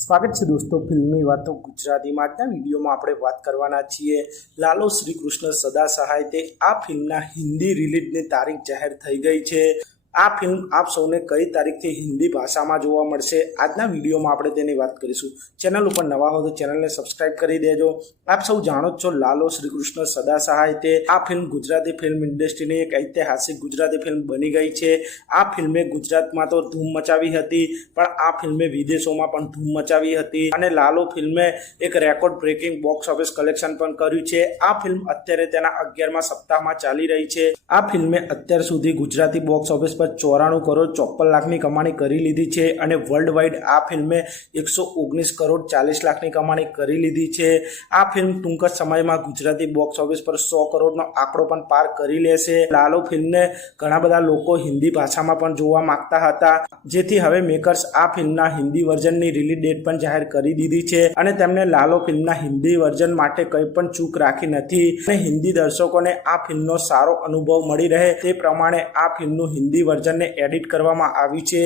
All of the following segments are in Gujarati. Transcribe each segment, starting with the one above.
સ્વાગત છે દોસ્તો ફિલ્મી વાતો ગુજરાતીમાં। આજના વિડીયોમાં આપણે વાત કરવાના છીએ લાલો શ્રી કૃષ્ણ સદા સહાય તે આ ફિલ્મના હિન્દી રિલીઝની તારીખ જાહેર થઈ ગઈ છે। આ ફિલ્મ આપ સૌને કઈ તારીખથી હિન્દી ભાષામાં જોવા મળશે આજના વિડીયોમાં આપણે તેની વાત કરીશું। ચેનલ ઉપર નવા હો તો ચેનલને સબસ્ક્રાઇબ કરી દેજો। આપ સૌ જાણો છો લાલો શ્રી કૃષ્ણ સદા સહાય તે આ ફિલ્મ ગુજરાતી ફિલ્મ ઇન્ડસ્ટ્રીની એક ઐતિહાસિક ગુજરાતી ફિલ્મ બની ગઈ છે। આ ફિલ્મે ગુજરાતમાં તો ધૂમ મચાવી હતી, પણ આ ફિલ્મે વિદેશોમાં પણ ધૂમ મચાવી હતી અને લાલો ફિલ્મે એક record breaking box office collection પણ કર્યું છે। આ ફિલ્મ અત્યારે તેના 11મા સપ્તાહમાં ચાલી રહી છે। આ ફિલ્મે અત્યાર સુધી ગુજરાતી બોક્સ ઓફિસ 94 કરોડ 54 લાખની કમાણી કરી લીધી છે અને વર્લ્ડ વાઇડ આ ફિલ્મે 119 કરોડ 40 લાખની કમાણી કરી લીધી છે। આ ફિલ્મ ટૂંક જ સમયમાં ગુજરાતી બોક્સ ઓફિસ પર 100 કરોડનો આંકડો પણ પાર કરી લેશે। લાલો ફિલ્મને ઘણા બધા લોકો હિન્દી ભાષામાં પણ જોવા માંગતા હતા, જેથી હવે મેકર્સ આ ફિલ્મના હિન્દી વર્ઝનની રિલીઝ ડેટ પણ જાહેર કરી દીધી છે અને તેમને લાલો ફિલ્મના હિન્દી વર્ઝન માટે કંઈ પણ ચૂક રાખી નથી અને હિન્દી દર્શકોને આ ફિલ્મનો સારો અનુભવ મળી રહે તે પ્રમાણે આ ફિલ્મનું હિન્દી વર્ઝનને એડિટ કરવામાં આવી છે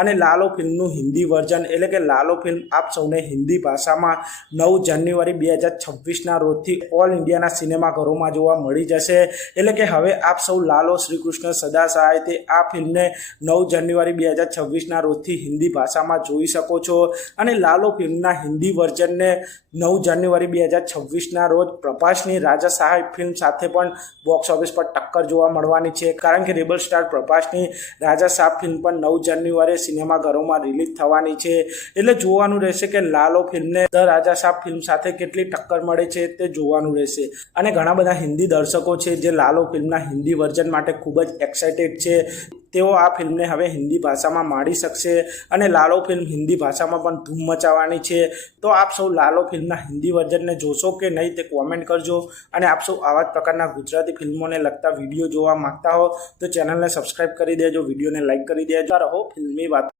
અને લાલો ફિલ્મનું હિન્દી વર્ઝન એટલે કે લાલો ફિલ્મ આપ સૌને હિન્દી ભાષામાં 9 જાન્યુઆરી 2026ના રોજથી ઓલ ઇન્ડિયાના સિનેમાઘરોમાં જોવા મળી જશે। એટલે કે હવે આપ સૌ લાલો શ્રી કૃષ્ણ સદા સહાય તે આ ફિલ્મને 9 જાન્યુઆરી 2026ના રોજથી હિન્દી ભાષામાં જોઈ શકો છો અને લાલો ફિલ્મના હિન્દી વર્ઝનને 9 જાન્યુઆરી 2026ના રોજ પ્રભાસની રાજા સાહેબ ફિલ્મ સાથે પણ બોક્સ ઓફિસ પર ટક્કર જોવા મળવાની છે, કારણ કે રેબલ સ્ટાર પ્રભાસની રાજા સાહેબ ફિલ્મ પણ 9 જાન્યુઆરીએ સિનેમાઘરોમાં રિલીઝ થવાની છે। એટલે જોવાનું રહેશે કે લાલો ફિલ્મને ધ રાજા સાહેબ ફિલ્મ સાથે કેટલી ટક્કર મળે છે તે જોવાનું રહેશે અને ઘણા બધા હિન્દી દર્શકો છે જે લાલો ફિલ્મના હિન્દી વર્ઝન માટે ખૂબ જ એક્સાઇટેડ છે। તેઓ આ ફિલ્મને હવે હિન્દી ભાષામાં માણી શકશે અને લાલો ફિલ્મ હિન્દી ભાષામાં પણ ધૂમ મચાવવાની છે। તો આપ સૌ લાલો ફિલ્મના હિન્દી વર્ઝનને જોશો કે નહીં તે કોમેન્ટ કરજો અને આપ સૌ આવા જ પ્રકારના ગુજરાતી ફિલ્મોને લગતા વિડીયો જોવા માંગતા હો તો ચેનલને સબસ્ક્રાઇબ કરી દેજો, વિડીયોને લાઇક કરી દેજો। રહો ફિલ્મી વાત।